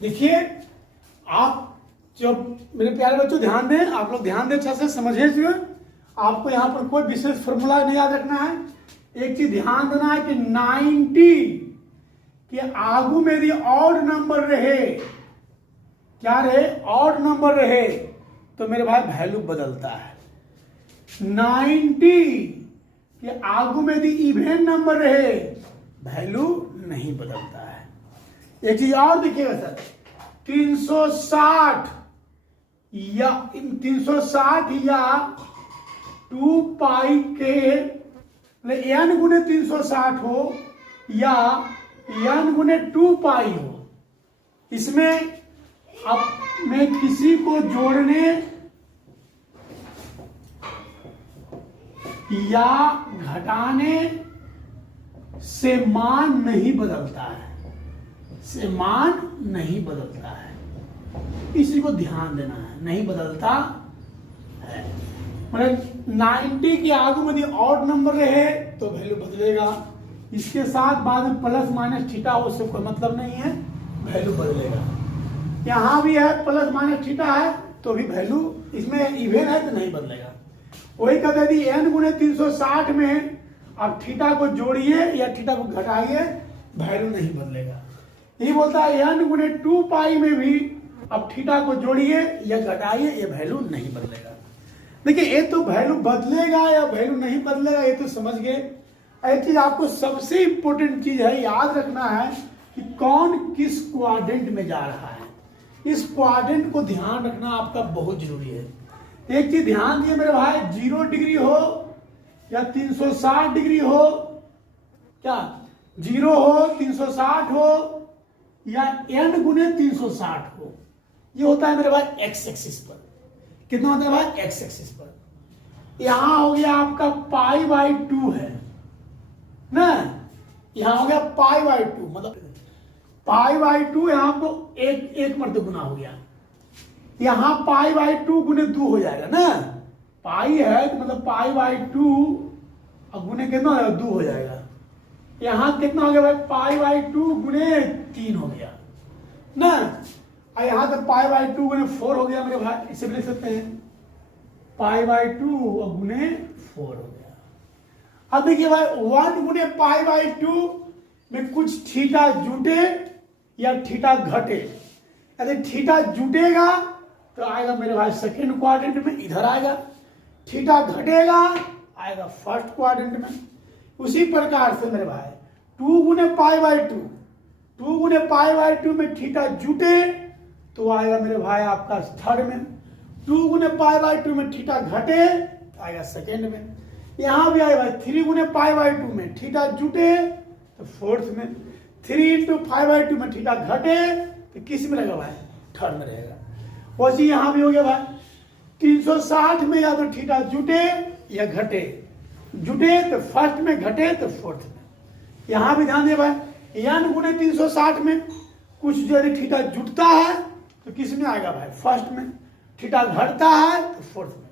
देखिए, आप जब मेरे प्यारे बच्चों ध्यान दें, आप लोग ध्यान दें, अच्छा से समझिए। आपको यहाँ पर कोई विशेष फॉर्मूला नहीं याद रखना है। एक चीज ध्यान देना है कि 90 के आगू में यदि ऑड नंबर रहे, क्या रहे, ऑड नंबर रहे, तो मेरे भाई वैल्यू बदलता है। 90 के आगू में यदि इवन नंबर रहे, वैल्यू नहीं बदलता है। एक चीज और देखिएगा सर, 360 या 2 पाई के n गुने 360 हो या n गुने 2 पाई हो, इसमें अब मैं किसी को जोड़ने या घटाने से मान नहीं बदलता है, से मान नहीं बदलता है। इसी को ध्यान देना है, नहीं बदलता है। मतलब 90 के आगू में यदि ऑड नंबर रहे तो वैल्यू बदलेगा, इसके साथ बाद में प्लस माइनस थीटा हो, उससे कोई मतलब नहीं है, वैल्यू बदलेगा। यहां भी है प्लस माइनस थीटा है तो भी वैल्यू, इसमें इवन है तो नहीं बदलेगा। वही कहते हैं यदि n गुने 360 में आप थीटा को जोड़िए या थीटा को घटाइए, वैल्यू नहीं बदलेगा। यही बोलता है n गुने 2 पाई में भी अब थीटा को जोड़िए या घटाइए, ये वैल्यू नहीं बदलेगा। देखिए, ये तो वैल्यू बदलेगा या वैल्यू नहीं बदलेगा ये तो समझ गए। एक चीज आपको सबसे इंपॉर्टेंट चीज है, याद रखना है कि कौन किस क्वाड्रेंट में जा रहा है। इस क्वाड्रेंट को ध्यान रखना आपका बहुत जरूरी है। एक चीज ध्यान दिए मेरे भाई, 0 डिग्री हो या 360 डिग्री हो, क्या 0 हो, 360 हो या n गुने 360 हो, ये होता है मेरे भाई एक्स एक्सिस पर। कितना होता है भाई? एक्स एक्सिस पर। यहां हो गया आपका π/2 है ना, यहां हो गया π/2, मतलब π/2 यहां को एक मर्तबा गुना हो गया, यहां π/2 गुने 2 हो जाएगा ना, पाई है तो मतलब π/2 और गुने कितना हो जाएगा? 2 हो जाएगा। यहां कितना हो गया भाई? π/2 गुने 3 हो गया ना, और यहां तक π/2 गुने 4 हो गया मेरे भाई, इसे भी लिख सकते हैं π/2 और गुने 4 हो गया। अब देखिए भाई, 1 गुने π/2 में कुछ थीटा जुटे या थीटा घटे। यदि थीटा जुटेगा तो आएगा मेरे भाई सेकेंड क्वाड्रेंट में, इधर आएगा। थीटा घटेगा आएगा फर्स्ट क्वाड्रेंट में। उसी प्रकार से मेरे भाई 2 गुने π/2 में थीटा जुटे तो आएगा मेरे भाई आपका थर्ड में। 2 गुने π/2 में थीटा घटे तो आएगा सेकेंड में। यहां भी आएगा 3 गुने π/2 में थीटा जुटे तो फोर्थ में। 3 इंटू π/2 में थीटा घटे तो किस में रहेगा भाई? थर्ड में रहेगा। वैसे यहां भी हो गया भाई 360 में या तो थीटा जुटे या घटे, जुटे तो फर्स्ट में, घटे तो फोर्थ में। यहां भी ध्यान दे भाई, n गुने 360 में कुछ यदि थीटा जुटता है तो किस में आएगा भाई? फर्स्ट में। थीटा घटता है तो फोर्थ में।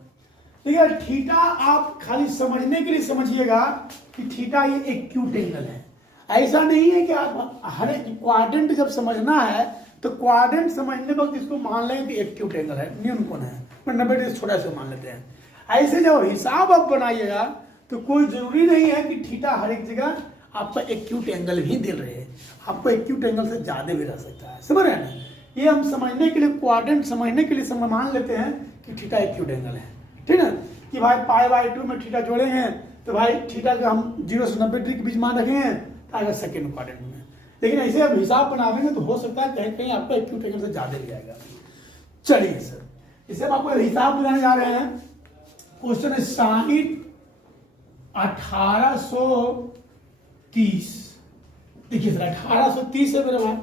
ठीक है, थीटा आप खाली समझने के लिए समझिएगा कि थीटा ये एक्यूट एंगल है। ऐसा नहीं है कि आप हर एक क्वाड्रेंट जब समझना है तो क्वाड्रेंट समझने वक्त इसको मान लें कि एक्यूट एंगल है, न्यून कोण है, 90 डिग्री छोटा से मान लेते हैं। ऐसे जब हिसाब आप बनाइएगा तो कोई जरूरी नहीं है कि थीटा हर एक जगह आपका एक्यूट एंगल ही दे रहे हैं, आपको एक्यूट एंगल से ज्यादा भी रह सकता है। समझ रहे हैं ना? ये हम समझने के लिए, क्वाड्रेंट समझने के लिए मान लेते हैं कि थीटा एक्यूट एंगल है। ठीक है, कि भाई π/2 में थीटा जोड़े हैं तो भाई थीटा का हम 0 से 90 डिग्री के बीच मान रखे हैं तो आएगा सेकेंड क्वाड्रेंट में। लेकिन ऐसे आप हिसाब बनावेंगे तो हो सकता है कहीं कहीं आपका एक्यूट एंगल से ज्यादा भी आएगा। चलिए सर, इसे हम आपको हिसाब बनाने जा रहे हैं। क्वेश्चन है 60 1830। देखिए सर, 1830 है मेरे भाई,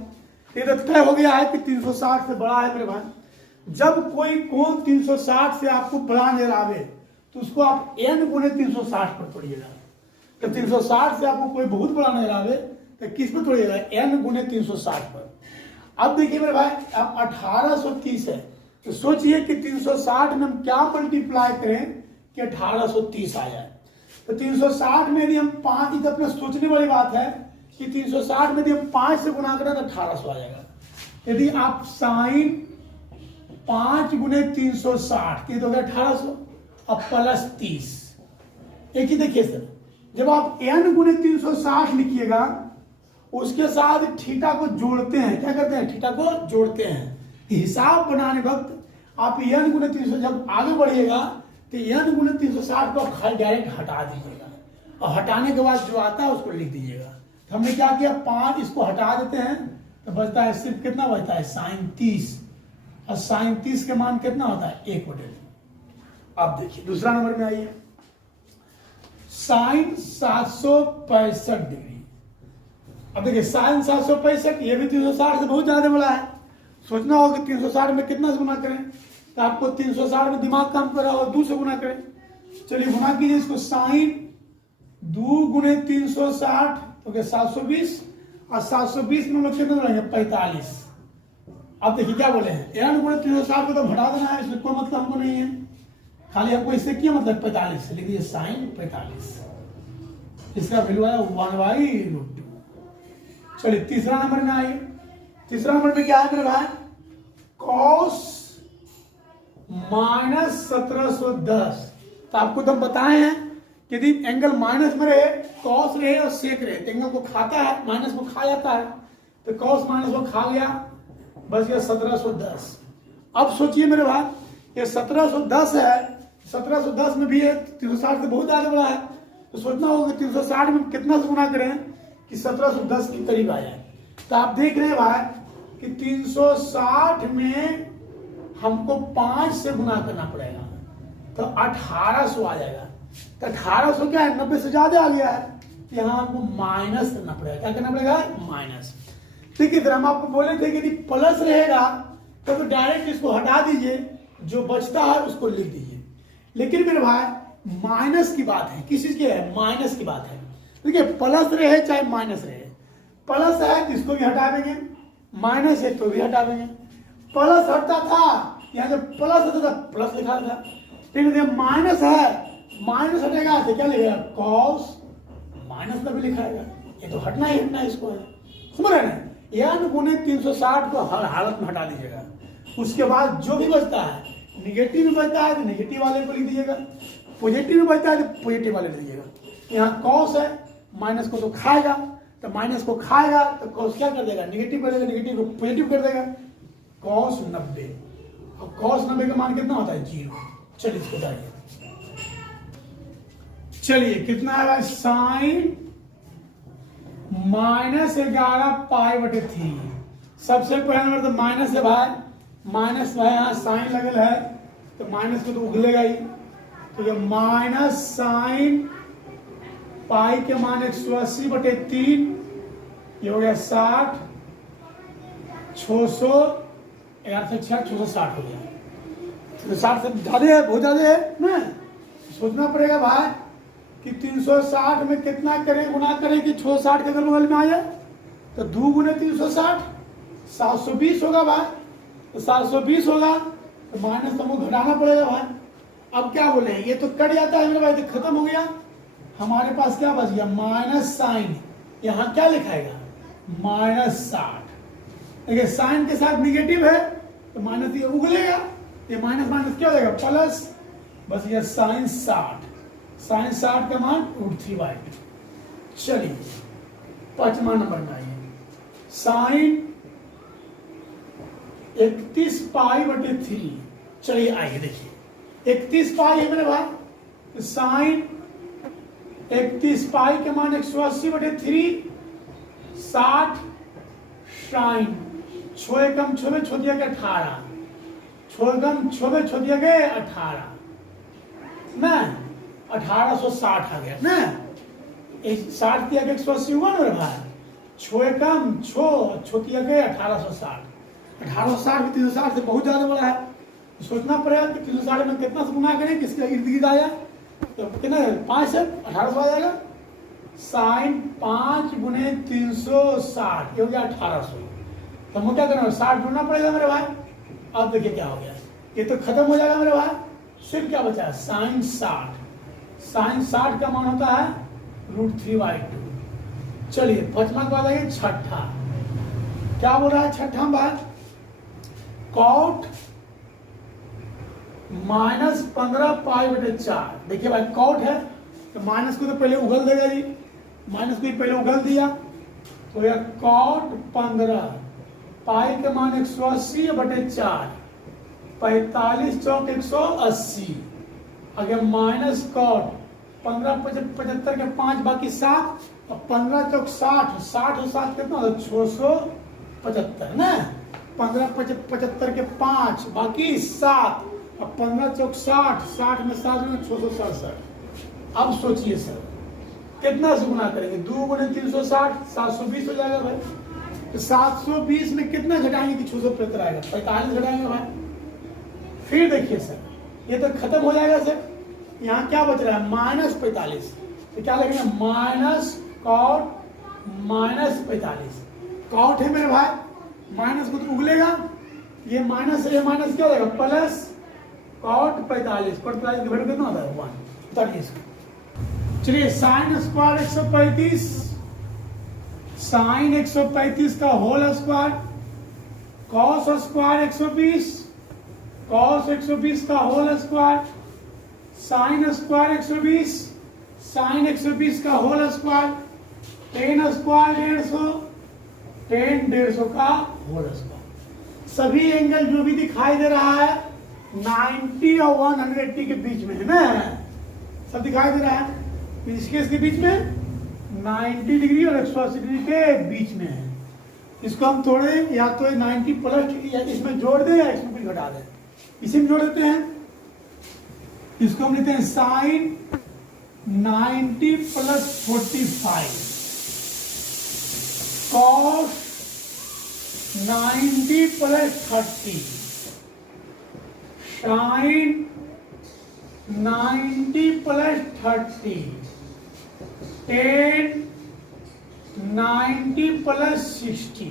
ये तो तय हो गया है कि 360 से बड़ा है मेरे भाई। जब कोई कोण 360 से आपको बड़ा नजर आवे तो उसको आप n गुने 360 पर तोड़िएगा। जब 360 से आपको कोई बहुत बड़ा नजर आवे तो किस पर तोड़िएगा? n गुने 360 पर। अब देखिए मेरे भाई, अब 1830 है तो सोचिए कि 360 में हम क्या मल्टीप्लाई करें कि 1830 आ जाए। तो 360 में यदि हम 5, तो अपने सोचने वाली बात है कि 360 में यदि हम 5 से गुना करें तो 1800 आ जाएगा। यदि आप साइन 5 गुने 360 ये तो हो गया 1800 अब प्लस 30। एक ही देखिए सर, जब आप n गुने 360 लिखिएगा उसके साथ थीटा को जोड़ते हैं, क्या करते हैं, थीटा को जोड़ते हैं। हिसाब बनाने वक्त आप n गुने 300 जब आगे बढ़िएगा तो n गुने 360 को डायरेक्ट हटा दीजिएगा और हटाने के बाद जो आता है उसको लिख दीजिएगा। तो हमने क्या किया, 5 इसको हटा देते हैं तो बचता है सिर्फ कितना बचता है साइन 30, और साइन 30 के मान कितना होता है 1/2। अब देखिए दूसरा नंबर में आइए, साइन 765 डिग्री। अब देखिए साइन 765 ये भी 360 से बहुत ज्यादा बड़ा है। सोचना होगा कि 360 में कितना से गुना करें, तो आपको 360 में दिमाग काम कर रहा होगा 2 से गुना करें। चलिए गुना कीजिए इसको, साइन 2 गुने 360 तो क्या 720, और 720 में हम लोग कितना बढ़ाएंगे 45। अब देखिए क्या बोले हैं, n गुणे 360 को तो हटा देना है, इसमें कोई मतलब हमको नहीं है, खाली हमको इससे क्या मतलब 45 लिख दीजिए साइन 45, इसका वैल्यू आया 1/√2। चलिए तीसरा नंबर में आइए, तीसरा नंबर में क्या है मेरे भाई, कॉस -1710। तो आपको तो हम बताए हैं कि यदि एंगल माइनस में रहे, कॉस रहे और सेक रहे तो एंगल को खाता है, माइनस को खा जाता है। तो कॉस माइनस को खा गया, बच गया 1710। अब सोचिए मेरे भाई ये 1710 है, 1710 में भी है 360 से बहुत ज्यादा बड़ा है। तो सोचना होगा कि 360 में कितना से गुना करें कि 1710 के करीब आ जाए। तो आप देख रहे हैं भाई कि 360 में हमको 5 से गुना करना पड़ेगा तो 1800 आ जाएगा। तो 1800 क्या है, 90 से ज्यादा आ गया है, यहाँ हमको माइनस करना पड़ेगा। क्या करना पड़ेगा, माइनस। ठीक है, हम आपको बोले थे कि यदि प्लस रहेगा तो डायरेक्ट इसको हटा दीजिए, जो बचता है उसको लिख दीजिए। लेकिन मेरे भाई माइनस की बात है, किस चीज की है, माइनस की बात है। देखिए प्लस रहे चाहे माइनस रहे, प्लस है तो इसको भी हटा देंगे, माइनस है तो भी हटा देंगे। प्लस हटता था, यहाँ जब प्लस होता था प्लस लिखा था, लेकिन जब माइनस है, माइनस हटेगा तो क्या लिखेगा, कॉस माइनस में भी लिखाएगा। ये तो हटना ही हटना इसको है, समझ रहे हैं। n गुने 360 को हर हालत में हटा दीजिएगा। उसके बाद जो भी बचता है, निगेटिव में बचता है तो निगेटिव वाले को लिख दीजिएगा, पॉजिटिव में बचता है तो पॉजिटिव वाले लिख दीजिएगा। यहाँ कॉस है, माइनस को तो खाएगा, तो माइनस को खाएगा तो कॉस क्या कर देगा, निगेटिव कर देगा, निगेटिव को पॉजिटिव कर देगा। कॉस 90, और कॉस 90 का मान कितना होता है 0। चलिए इसको जाइए, चलिए कितना है भाई, साइन -11 π/3। सबसे पहले नंबर तो माइनस है भाई, माइनस है, यहाँ साइन लगल है तो माइनस को तो उगलेगा ही। तो ये माइनस साइन पाई के मान 180/3, ये हो गया 60, 600, 11 से 6 660 हो गया। 60 से ज्यादा है, बहुत ज्यादा है ना। सोचना पड़ेगा भाई कि 360 में कितना करें, गुना करें कि 660 के अगल बगल में आ जाए। तो 2 गुने 360 720 होगा भाई, तो 720 होगा तो माइनस तो हमको घटाना पड़ेगा भाई। अब क्या बोले, ये तो कट जाता है मेरे भाई, तो खत्म हो गया। हमारे पास क्या बच गया, माइनस साइन, यहाँ क्या लिखाएगा -60। देखिए साइन के साथ निगेटिव है तो माइनस ये उगलेगा, ये माइनस माइनस क्या हो जाएगा प्लस, बस ये साइन 60, साइन 60 का मान √3/2। चलिए 5वां नंबर में आइए, साइन 31 π/3। चलिए आइए देखिए 31 पाई है मेरे भाई, तो साइन 31 पाई के मान 180/3, 60 साइन 6 कम 6 में 6 दिया गया 18, 6 कम 6 में 6 दिया गया 18 ना, 1860 आ गया ना। 60 दिया गया 180 हुआ ना मेरे भाई, 6 कम 6 दिया गया 1860। 1860 भी 360 से बहुत ज्यादा बड़ा है। सोचना पड़ेगा कि 360 में कितना से गुना करें कि इसके इर्द गिर्द आया, तो कितना 5 से 1800 आ जाएगा। साइन 5 गुने 360 ये हो गया 1800। तो हमको क्या करना है, 60 जोड़ना पड़ेगा मेरे भाई। अब देखिए क्या हो गया, ये तो खत्म हो जाएगा मेरे भाई, सिर्फ क्या बचा है साइन 60। साइन 60 का मान होता है √3/2। चलिए 5वां के बाद आइए छठा, क्या बोल रहा है छठा भाई, कॉट माइनस 15 पाई बटे 4। देखिए भाई कॉट है तो माइनस को तो पहले उगल देगा जी, माइनस को ही पहले उगल दिया तो यह कॉट 15 पाई के मान 180 बटे 4, 45 चौक 180। अगर माइनस कॉट 15 75 के 5 बाकी 7 और 15 चौक 60, 60 और 7 कितना 675 ना। 15 75 के 5 बाकी 7 और 15 चौक 60, 60 में 7 में 667। अब सोचिए सर कितना से गुना करेंगे, 2 गुणे 360, 720 हो जाएगा भाई। तो 720 में कितना घटाएंगे कि 675 आएगा, 45 घटाएंगे भाई। फिर देखिए सर ये तो खत्म हो जाएगा सर, यहाँ क्या बच रहा है माइनस 45। तो क्या लगेगा माइनस कॉट माइनस 45। कॉट है मेरे भाई, माइनस को तो उगलेगा, ये माइनस है, ये माइनस क्या हो जाएगा प्लस कॉट 45। कॉट 45 की वैल्यू कितना होता है 1। उतारिए इसको। चलिए साइन स्क्वायर 135, साइन 135 का whole square, cos square 120, cos 120 का whole square, sine square 120, sine 120 का whole square, tan square 150, tan 150 का होल स्क्वायर। सभी एंगल जो भी दिखाई दे रहा है 90 और 180 के बीच में है ना, सब दिखाई दे रहा है। इसके बीच में 90 डिग्री और 180 डिग्री के बीच में है। इसको हम थोड़े या तो 90 प्लस या इसमें जोड़ दें या इसमें कुछ घटा दें, इसी में जोड़ देते हैं। इसको हम लेते हैं sine 90 plus 45 cos 90 plus 30 sine 90 plus 30 tan 90 plus 60।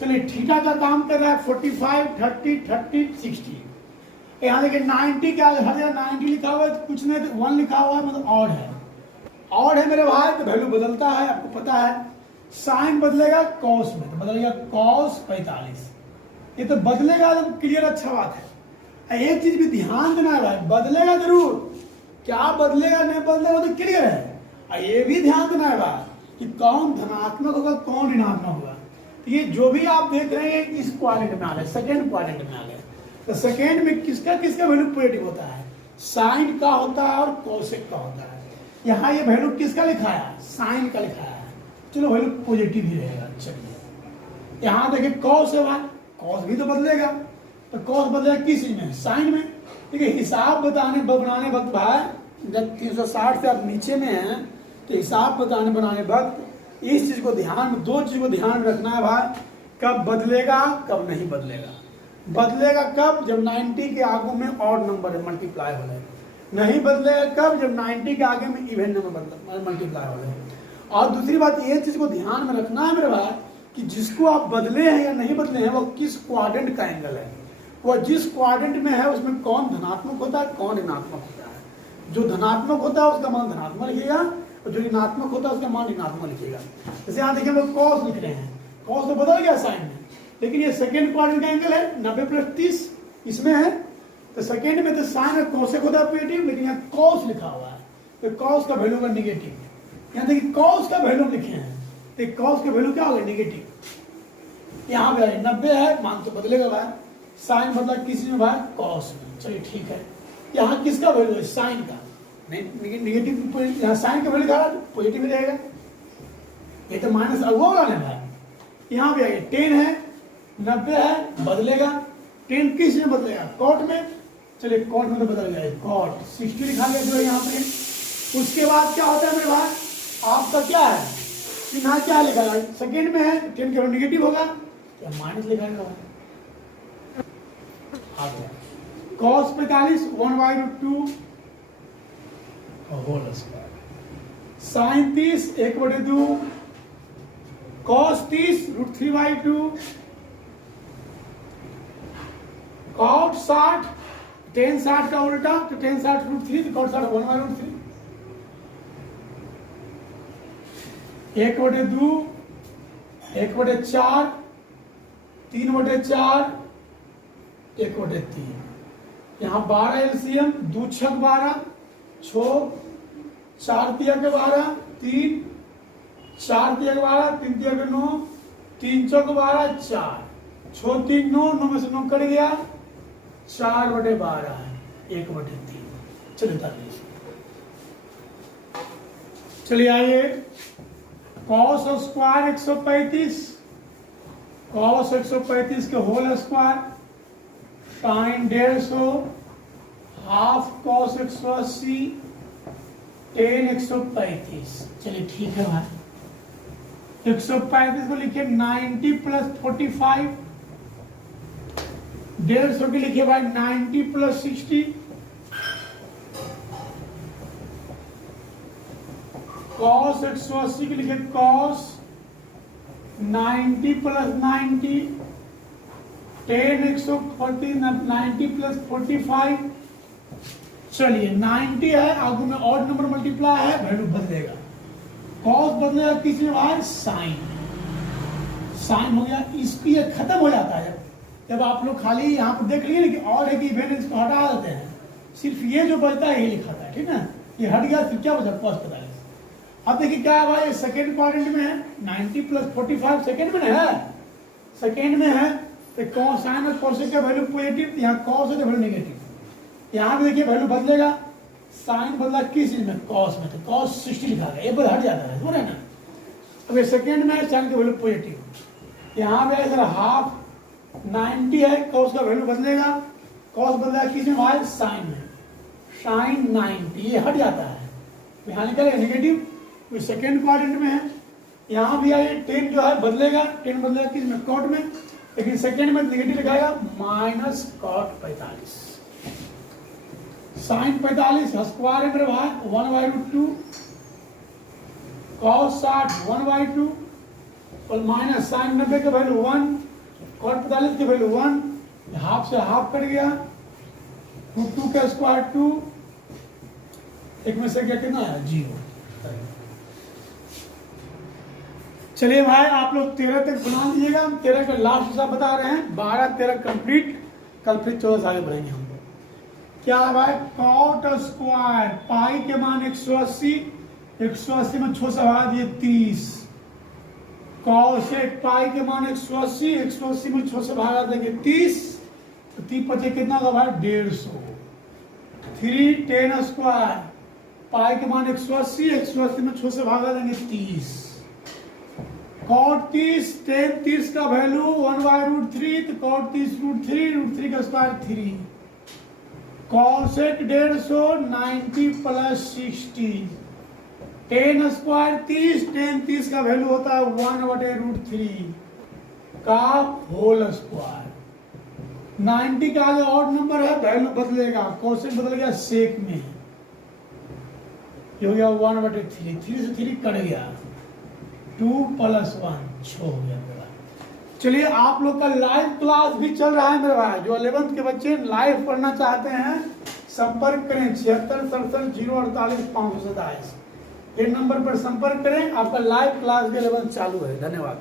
चलिए थीटा का काम कर रहा है 45 30 30 60। यहाँ देखिए 90 क्या हर जगह 90 लिखा हुआ है, कुछ नहीं 1 लिखा हुआ है, मतलब ऑड है। ऑड है मेरे भाई तो वैल्यू बदलता है, आपको पता है। साइन बदलेगा कॉस में, तो बदलेगा कॉस 45। ये तो बदलेगा तो क्लियर, अच्छा बात है। एक चीज भी ध्यान देना है भाई, बदलेगा जरूर, क्या बदलेगा नहीं बदलेगा तो क्लियर है। और ये भी ध्यान देना है भाई कि कौन धनात्मक होगा कौन ऋणात्मक होगा। तो ये जो भी आप देख रहे हैं इस क्वाड्रेंट में आ गए, सेकेंड क्वाड्रेंट में आ गए। तो सेकेंड में किसका किसका वैल्यू पॉजिटिव होता है, साइन का होता है और कोसेक का होता है। यहाँ ये वैल्यू किसका लिखा है, साइन का लिखा है, चलो वैल्यू पॉजिटिव ही रहेगा। चलिए यहाँ देखिए कॉस है भाई, कॉस भी तो बदलेगा, तो कॉस बदलेगा किस में, साइन में। देखिए हिसाब बनाने वक्त भाई जब 360 से आप नीचे में है तो हिसाब बनाने वक्त इस चीज को ध्यान, दो चीज को ध्यान रखना है भाई, कब बदलेगा कब नहीं बदलेगा। बदलेगा कब, जब 90 के आगे में ऑड नंबर मल्टीप्लाई हो जाए। नहीं बदलेगा कब, जब 90 के आगे में इवन नंबर मल्टीप्लाई हो जाए। और दूसरी बात ये चीज को ध्यान में रखना है मेरे भाई कि जिसको आप बदले हैं या नहीं बदले हैं वो किस क्वाड्रेंट का एंगल है, वो जिस क्वाड्रेंट में है उसमें कौन धनात्मक होता है कौन ऋणात्मक होता है। जो धनात्मक होता है उसका मान धनात्मक लिखिएगा और जो ऋणात्मक होता है उसका मान ऋणात्मक लिखिएगा। जैसे यहाँ देखिए हम लोग कॉस लिख रहे हैं, कॉस तो बदल गया साइन में, लेकिन ये सेकेंड क्वाड्रेंट का एंगल है 90 प्लस 30 इसमें है, तो सेकेंड में तो साइन और कोसेक होता है पॉजिटिव, लेकिन यहाँ कॉस लिखा हुआ है तो कॉस का वैल्यू होगा निगेटिव। यहाँ देखिए कॉस का वैल्यू लिखे हैं तो कॉस का वैल्यू क्या होगा निगेटिव। यहाँ पे 90 है, मान तो बदलेगा भाई, साइन बदला किस में भाई, कॉस में। चलिए ठीक है, यहाँ किसका वैल्यू है, साइन का, निगेटिव। यहाँ साइन का वैल्यू लिखा है पॉजिटिव रहेगा, ये तो माइनस अगुआ वाला है भाई। यहाँ पे आइए 10 है 90 है, बदलेगा 10 किस में बदलेगा, कॉट में। चलिए कॉट में तो बदल गया, कॉट 60 लिखा गया जो है यहाँ पे। उसके बाद क्या होता है मेरे भाई, आपका क्या है चिन्ह, क्या लिखा है, सेकेंड में है 10 के निगेटिव होगा तो माइनस लिखाएगा भाई। Cos 45 1/2 whole square, sine 30 1/2, cos 30 √3/2, cot 60 10 60 का उल्टा तो 10 60 √3 तो कॉट 60 1/3, 1/2 1/4 3/4 1/3। यहाँ 12 एलसीएम, 2 छक 12, 6, 4 तिया के 12, 3, 4 तिया के 12, 3 तिया के 9, 3 चौक 12, 4, 6 3 9, 9 में से 9 कट गया, 4/12 है, 1/3। चलिए ताकि चलिए आइए, कॉस स्क्वायर 135, कॉस 135 के whole square, sine 150, half cos 180, tan 135। चलिए ठीक है भाई, 135 को लिखिए 90 प्लस 45, 150 के लिखिए भाई 90 प्लस 60, कॉस 180 के लिखिए कॉस 90 प्लस 90, टेन 140, 90 प्लस 45। चलिए 90 है, आगे में ऑड नंबर मल्टीप्लाई है, वैल्यू बदलेगा, कॉस बदलेगा किस में भाई, साइन, साइन हो गया। इसकी ये खत्म हो जाता है जब आप लोग खाली यहाँ पर देख लिए ना कि और है कि इवेंट, इसको हटा देते हैं, सिर्फ ये जो बचता है ये लिखा था, ठीक है, ये हट गया, फिर क्या बचा, कॉस 45। अब देखिए क्या है भाई, सेकेंड क्वाड्रेंट में है, 90 प्लस 45 सेकेंड में है, सेकेंड में है, तो कॉस साइन और कॉसेक का वैल्यू पॉजिटिव, यहाँ कॉस है तो वैल्यू नेगेटिव। यहाँ भी देखिए वैल्यू बदलेगा, साइन बदला किस चीज में, कॉस में, तो कॉस 60 लिखा गया, एक बार हट जाता है, समझ रहे ना। अब ये सेकेंड में है, साइन की वैल्यू पॉजिटिव। यहाँ पे है हाफ 90 है, कॉस का वैल्यू बदलेगा, कॉस बदला किस में भाई, साइन में, साइन 90, ये हट जाता है, यहाँ निकलेगा नेगेटिव, तो सेकेंड क्वाड्रेंट में है। यहाँ भी आए 10 जो है बदलेगा, 10 बदलेगा किस में, कॉट में, लेकिन सेकेंड में नेगेटिव लिखाएगा, माइनस कॉट 45, साइन 45 स्क्वायर है मेरे भाई 1/2, कॉस 60 1/2, और माइनस साइन 90 के वैल्यू 1, कॉट 45 की वैल्यू 1, हाफ से हाफ कट गया, 2 का स्क्वायर 2, एक में से क्या कितना है, 0। चलिए भाई आप लोग 13 तक बना लीजिएगा, हम 13 का लास्ट हिसाब बता रहे हैं, 12 13 कंप्लीट, कल फिर 14 आगे बढ़ेंगे हम लोग। क्या है भाई, कॉट स्क्वायर, पाई के मान 180, 180 में 6 से भाग दिए 30, कॉसेक पाई के मान 180, 180 में 6 से भागा देंगे 30, तो 30 बचे कितना होगा भाई, 150। 3 10 स्क्वायर, पाई के मान 180, 180 में 6 से भागा देंगे 30, कॉट 30, टेन 30 का वैल्यू 1/√3, तो कॉट 30 √3, √3 का स्क्वायर 3, कॉसेक 150, 90 प्लस 60, 10 स्क्वायर 30, 10 30 का वैल्यू होता है 1/√3 का होल स्क्वायर। 90 का आगे ऑड नंबर है, वैल्यू बदलेगा, कॉसेक बदल गया सेक में, ये हो गया 1/3, 3 से 3 कट गया, 2 + 1 6 हो गया मेरा। चलिए आप लोग का लाइव क्लास भी चल रहा है मेरे भाई, जो 11th के बच्चे लाइव पढ़ना चाहते हैं संपर्क करें 76 67 048 527, ये नंबर पर संपर्क करें, आपका लाइव क्लास भी 11th चालू है। धन्यवाद।